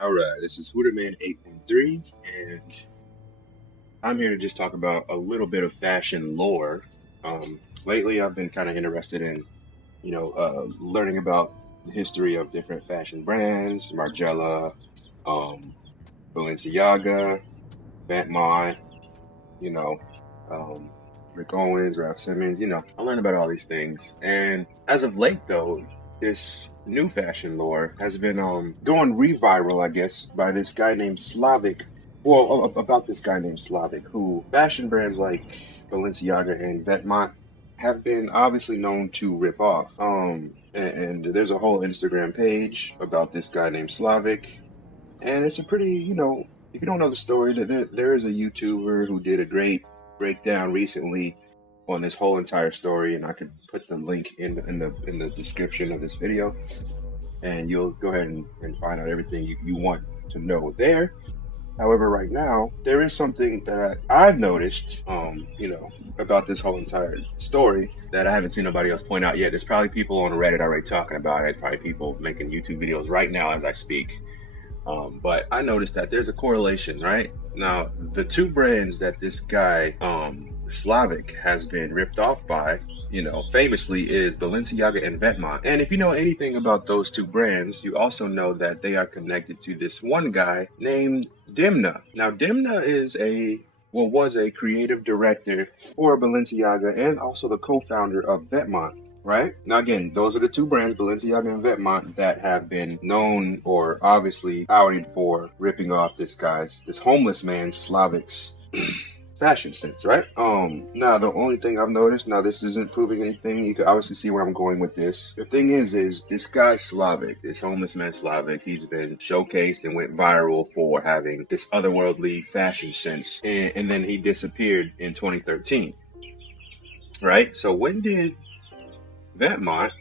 All right, this is Hooterman 813, and I'm here to just talk about a little bit of fashion lore. Lately, I've been kind of interested in, learning about the history of different fashion brands, Margiela, um, Balenciaga, VETEMENT, you know, um, Rick Owens, Ralph Simmons. I learned about all these things. And as of late, though, this new fashion lore has been going reviral, I guess, by this guy named Slavic. Well, about this guy named Slavic, who fashion brands like Balenciaga and Vetements have been obviously known to rip off. And there's a whole Instagram page about this guy named Slavic, and it's a pretty, if you don't know the story, that there is a YouTuber who did a great breakdown recently on this whole entire story, and I could put the link in the description of this video, and you'll go ahead and find out everything you want to know there. However, right now there is something that I've noticed, about this whole entire story that I haven't seen nobody else point out yet. There's probably people on Reddit already talking about it. Probably people making YouTube videos right now as I speak. But I noticed that there's a correlation, right? Now, the two brands that this guy, Slavic, has been ripped off by, famously is Balenciaga and Vetements. And if you know anything about those two brands, you also know that they are connected to this one guy named Demna. Now, Demna was a creative director for Balenciaga and also the co-founder of Vetements. Right? Now, again, those are the two brands, Balenciaga and Vetements, that have been known or obviously outed for ripping off this homeless man, Slaviks fashion sense, right? Now the only thing I've noticed, now this isn't proving anything, you can obviously see where I'm going with this. The thing is this guy Slavic, this homeless man Slavic, he's been showcased and went viral for having this otherworldly fashion sense, and then he disappeared in 2013, right? So when did Vetements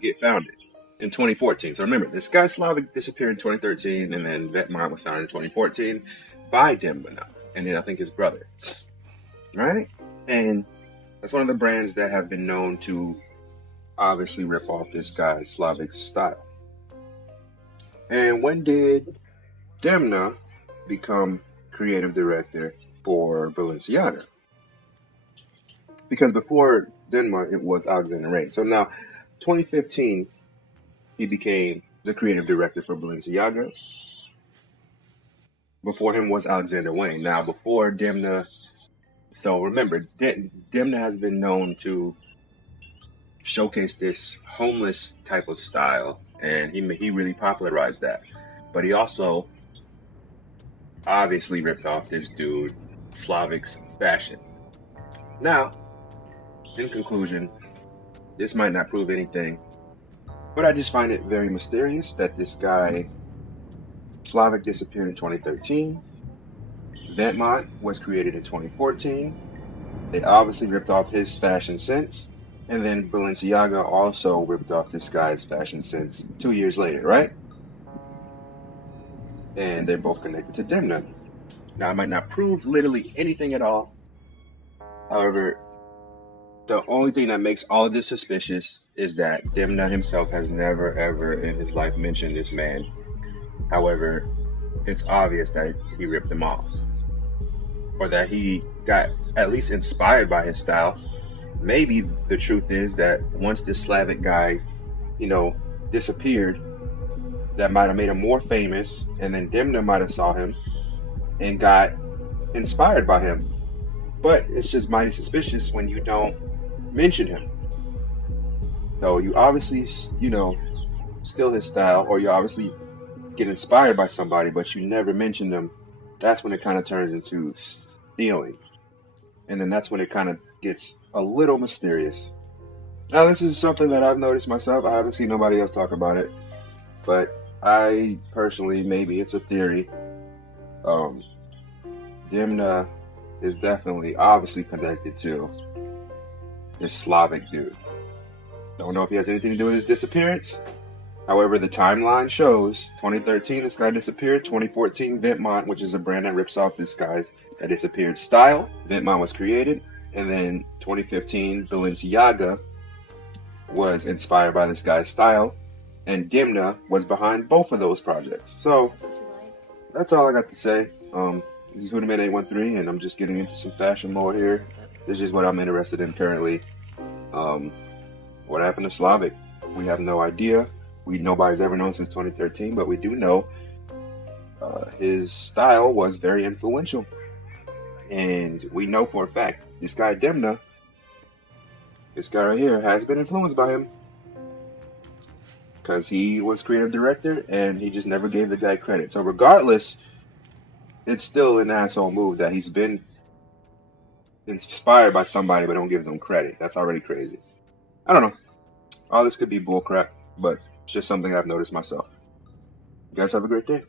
get founded? In 2014. So remember, this guy Slavic disappeared in 2013, and then Vetements was founded in 2014 by Demna, and then I think his brother, right? And that's one of the brands that have been known to obviously rip off this guy Slavic's style. And when did Demna become creative director for Balenciaga? Because before Denmark, it was Alexander Ray. So now, 2015, he became the creative director for Balenciaga. Before him was Alexander Wayne. Now, before Demna, so remember, Demna has been known to showcase this homeless type of style, and he really popularized that. But he also obviously ripped off this dude, Slavik's fashion. Now, in conclusion, this might not prove anything, but I just find it very mysterious that this guy, Slavic, disappeared in 2013. Vetements was created in 2014. They obviously ripped off his fashion sense. And then Balenciaga also ripped off this guy's fashion sense 2 years later, right? And they're both connected to Demna. Now, I might not prove literally anything at all. However, the only thing that makes all of this suspicious is that Demna himself has never ever in his life mentioned this man. However, it's obvious that he ripped him off, or that he got at least inspired by his style. Maybe the truth is that once this Slavic guy, disappeared, that might have made him more famous, and then Demna might have saw him and got inspired by him. But it's just mighty suspicious when you don't mention him. So you obviously, steal his style, or you obviously get inspired by somebody, but you never mention them. That's when it kind of turns into stealing. And then that's when it kind of gets a little mysterious. Now, this is something that I've noticed myself. I haven't seen nobody else talk about it, but I personally, maybe it's a theory. Demna is definitely, obviously connected to this Slavic dude. Don't know if he has anything to do with his disappearance. However, the timeline shows 2013, this guy disappeared. 2014, Vetements, which is a brand that rips off this guy's that disappeared style. Vetements was created. And then 2015, Balenciaga was inspired by this guy's style. and Demna was behind both of those projects. So that's all I got to say. This is VETEMENT 813, and I'm just getting into some fashion lore here. This is what I'm interested in currently. What happened to Slavik? We have no idea. Nobody's ever known since 2013, but we do know his style was very influential. And we know for a fact, this guy Demna, this guy right here, has been influenced by him. Because he was creative director, and he just never gave the guy credit. So regardless, it's still an asshole move that he's been inspired by somebody but don't give them credit. That's already crazy. I don't know. All this could be bullcrap, but it's just something I've noticed myself. You guys have a great day.